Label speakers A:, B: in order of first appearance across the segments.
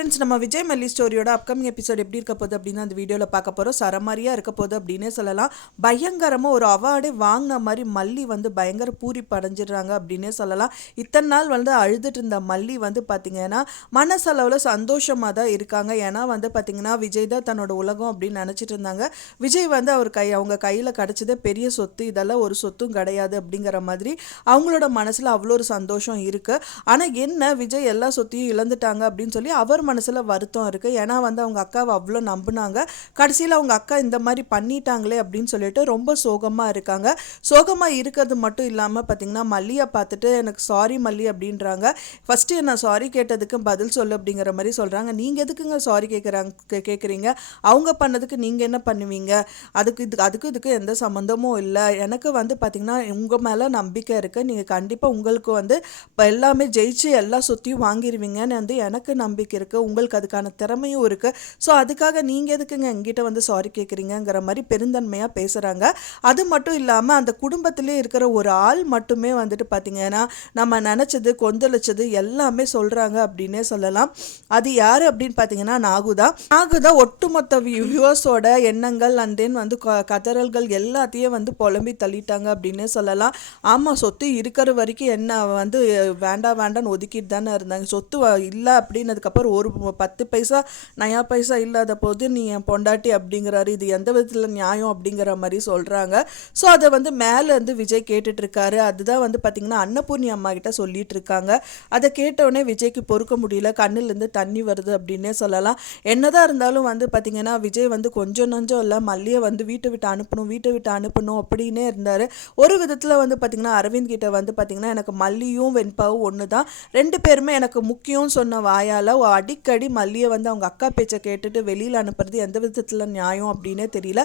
A: Friends நம்ம விஜய் மல்லி ஸ்டோரியோட upcoming episode எப்படி இருக்க போகுது அப்படின்னு அந்த வீடியோவில் பார்க்க போகிறோம் சரமாரியாக இருக்க போகுது அப்படின்னே சொல்லலாம். பயங்கரமாக ஒரு அவார்டே வாங்கின மாதிரி மல்லி வந்து பயங்கர பூரி படைஞ்சிடுறாங்க அப்படின்னே சொல்லலாம். இத்தனை நாள் வந்து அழுதுட்டு இருந்த மல்லி வந்து பார்த்திங்கன்னா மனசளவில் சந்தோஷமாக தான் இருக்காங்க. ஏன்னா வந்து பார்த்திங்கன்னா விஜய் தான் தன்னோட உலகம் அப்படின்னு நினச்சிட்டு இருந்தாங்க. விஜய் வந்து அவர் கை அவங்க கையில் கிடச்சதே பெரிய சொத்து. இதெல்லாம் ஒரு சொத்தும் கிடையாது அப்படிங்கிற மாதிரி அவங்களோட மனசில் அவ்வளோ ஒரு சந்தோஷம் இருக்குது ஆனால் என்ன விஜய் எல்லா சொத்தையும் இழந்துட்டாங்க அப்படின்னு சொல்லி அவர் மனசில் வருத்தம் இருக்குது ஏன்னா வந்து அவங்க அக்காவை அவ்வளோ நம்பினாங்க. கடைசியில் அவங்க அக்கா இந்த மாதிரி பண்ணிட்டாங்களே அப்படின்னு சொல்லிட்டு ரொம்ப சோகமாக இருக்காங்க. சோகமாக இருக்கிறது மட்டும் இல்லாமல் பார்த்தீங்கன்னா மல்லியை பார்த்துட்டு எனக்கு சாரி மல்லி அப்படின்றாங்க. ஃபஸ்ட்டு நான் சாரி கேட்டதுக்கு பதில் சொல்லு அப்படிங்கிற மாதிரி சொல்கிறாங்க நீங்கள் எதுக்குங்க சாரி கேட்குறாங்க கேட்குறீங்க அவங்க பண்ணதுக்கு நீங்கள் என்ன பண்ணுவீங்க? அதுக்கு இது அதுக்கு இதுக்கு எந்த சம்மந்தமும் இல்லை. எனக்கு வந்து பார்த்திங்கன்னா உங்கள் மேலே நம்பிக்கை இருக்குது நீங்கள் கண்டிப்பாக உங்களுக்கு வந்து இப்போ எல்லாமே ஜெயிச்சு எல்லா சுற்றியும் வாங்கிடுவீங்கன்னு வந்து எனக்கு நம்பிக்கை இருக்குது உங்களுக்கு அதுக்கான திறமையும் இருக்குது ஸோ அதுக்காக நீங்கள் எதுக்குங்க எங்கிட்ட வந்து சாரி கேட்குறீங்கங்கிற மாதிரி பெருந்தன்மையாக பேசுகிறாங்க அது மட்டும் இல்லாமல் அந்த குடும்பத்திலே இருக்கிற ஒரு ஆள் மட்டுமே வந்துட்டு பார்த்திங்கன்னா நம்ம நினச்சது கொந்தளிச்சது எல்லாமே சொல்கிறாங்க அப்படின்னே சொல்லலாம். அது யார் அப்படின்னு பார்த்தீங்கன்னா நாகுதா. நாகுதா ஒட்டுமொத்த வியூவர்ஸோட எண்ணங்கள் அண்ட் தென் வந்து க- கதறல்கள் எல்லாத்தையும் வந்து புலம்பி தள்ளிட்டாங்க அப்படின்னே சொல்லலாம். ஆமாம் சொத்து இருக்கிற வரைக்கும் என்ன வந்து வேண்டாம் வேண்டாம்னு ஒதுக்கிட்டு தானே இருந்தாங்க. சொத்து இல்லை அப்படின்னதுக்கப்புறம் ஒரு பத்து பைசா நயா பைசா இல்லாத போது நீ என் பொண்டாட்டி அப்படிங்கிறாரு. இது எந்த விதத்தில் நியாயம் அப்படிங்கிற மாதிரி சொல்கிறாங்க ஸோ அதை வந்து மேலேருந்து விஜய் கேட்டுட்ருக்காரு. அதுதான் வந்து பார்த்திங்கன்னா அன்னபூர்ணி அம்மா கிட்ட சொல்லிட்டு இருக்காங்க அதை கேட்டவுடனே விஜய்க்கு பொறுக்க முடியல. கண்ணிலேருந்து தண்ணி வருது அப்படின்னே சொல்லலாம். என்னதான் இருந்தாலும் வந்து பார்த்திங்கன்னா விஜய் வந்து கொஞ்சம் நஞ்சம் இல்லை. மல்லியை வந்து வீட்டை விட்டு அனுப்பணும் வீட்டை விட்டு அனுப்பணும் அப்படின்னே இருந்தார். ஒரு விதத்தில் வந்து பார்த்திங்கன்னா அரவிந்த் கிட்ட வந்து பார்த்திங்கன்னா எனக்கு மல்லியும் வெண்பாவும் ஒன்று தான் ரெண்டு பேருமே எனக்கு முக்கியம் சொன்ன வாயால் அடிக்கடி மல்லியை வந்து அவங்க அக்கா பேச்சை கேட்டுட்டு வெளியில் அனுப்புறது எந்த விதத்தில் நியாயம் அப்படின்னே தெரியல.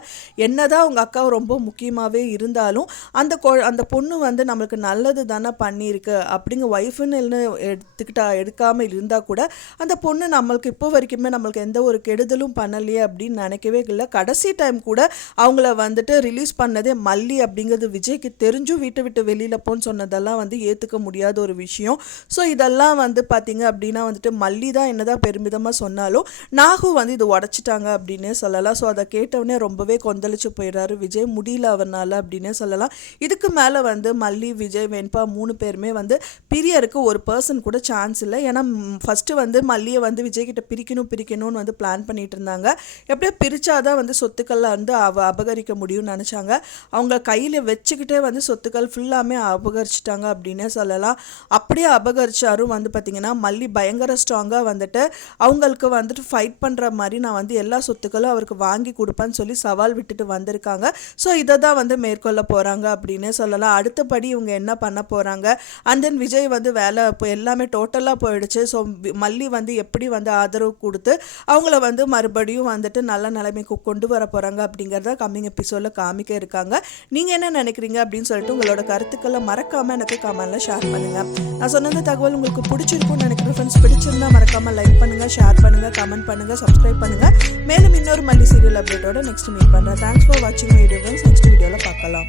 A: என்னதான் அவங்க அக்கா ரொம்ப முக்கியமாகவே இருந்தாலும் அந்த கொ அந்த பொண்ணு வந்து நம்மளுக்கு நல்லது தானே பண்ணியிருக்கு அப்படிங்க ஒய்ஃபுன்னு எடுத்துக்கிட்டா எடுக்காமல் இருந்தால் கூட அந்த பொண்ணு நம்மளுக்கு இப்போ வரைக்குமே நம்மளுக்கு எந்த ஒரு கெடுதலும் பண்ணலையே அப்படின்னு நினைக்கவே இல்லை. கடைசி டைம் கூட அவங்கள வந்துட்டு ரிலீஸ் பண்ணதே மல்லி அப்படிங்கிறது விஜய்க்கு தெரிஞ்சும் வீட்டை விட்டு வெளியில் போன்னு சொன்னதெல்லாம் வந்து ஏற்றுக்க முடியாத ஒரு விஷயம். ஸோ இதெல்லாம் வந்து பார்த்தீங்க அப்படின்னா வந்துட்டு மல்லி தான் என்னதான் பெருமிதமாக சொன்னாலும் நாகு வந்து இது உடச்சிட்டாங்க அப்படின்னே சொல்லலாம். ஸோ அதை கேட்டவுடனே ரொம்பவே கொந்தளிச்சு போயிடுறாரு விஜய். முடியல அவனால் அப்படின்னே சொல்லலாம். இதுக்கு மேலே வந்து மல்லி விஜய் வெண்பா மூணு பேருமே வந்து பிரியருக்கு ஒரு பர்சன் கூட சான்ஸ் இல்லை. ஏன்னா ஃபஸ்ட்டு வந்து மல்லியை வந்து விஜய்கிட்ட பிரிக்கணும் பிரிக்கணும்னு வந்து பிளான் பண்ணிட்டு இருந்தாங்க. எப்படியோ பிரித்தாதான் வந்து சொத்துக்கள்லாம் வந்து அவ அபகரிக்க முடியும்னு நினச்சாங்க. அவங்க கையில் வச்சுக்கிட்டே வந்து சொத்துக்கள் ஃபுல்லாமே அபகரிச்சிட்டாங்க அப்படின்னே சொல்லலாம். அப்படியே அபகரிச்சாரும் வந்து பார்த்திங்கன்னா மல்லி பயங்கர ஸ்ட்ராங்காக வந்துட்டு அவங்களுக்கு வந்துட்டு ஃபைட் பண்ணுற மாதிரி நான் வந்து எல்லா சொத்துக்களும் அவருக்கு வாங்கி கொடுப்பேன்னு சொல்லி சவால் விட்டுட்டு வந்திருக்காங்க. ஸோ இதை தான் வந்து மேற்கொள்ள போகிறாங்க அப்படின்னு சொல்லலாம். அடுத்தபடி இவங்க என்ன பண்ண போகிறாங்க அண்ட் தென் விஜய் வந்து வேலை இப்போ எல்லாமே டோட்டலாக போயிடுச்சு. ஸோ மல்லி வந்து எப்படி வந்து ஆதரவு கொடுத்து அவங்கள வந்து மறுபடியும் வந்துட்டு நல்ல நிலைமைக்கு கொண்டு வர போகிறாங்க அப்படிங்கிறத கம்மிங் எபிசோடில் காமிக்க இருக்காங்க. நீங்கள் என்ன நினைக்கிறீங்க அப்படின்னு சொல்லிட்டு உங்களோட கருத்துக்களை மறக்காமல் எனக்கு கமெண்ட்டில் ஷேர் பண்ணுங்கள் நான் சொன்ன தகவல் உங்களுக்கு பிடிச்சிருக்கும்னு நினைக்கிறேன் ஃப்ரெண்ட்ஸ் பிடிச்சிருந்தா மறக்காமல் லைக் பண்ணுங்கள் ஷேர் பண்ணுங்கள் கமெண்ட் பண்ணுங்கள் சப்ஸ்கிரைப் பண்ணுங்கள் மேலும் இன்னொரு மல்லி சீரியல் அப்டேட்டோட நெக்ஸ்ட் மீட் பண்ணுறேன் தேங்க்ஸ் ஃபார் வாட்சிங் வீடியோ ஃப்ரெண்ட்ஸ் நெக்ஸ்ட் வீடியோவில் பார்க்கலாம்.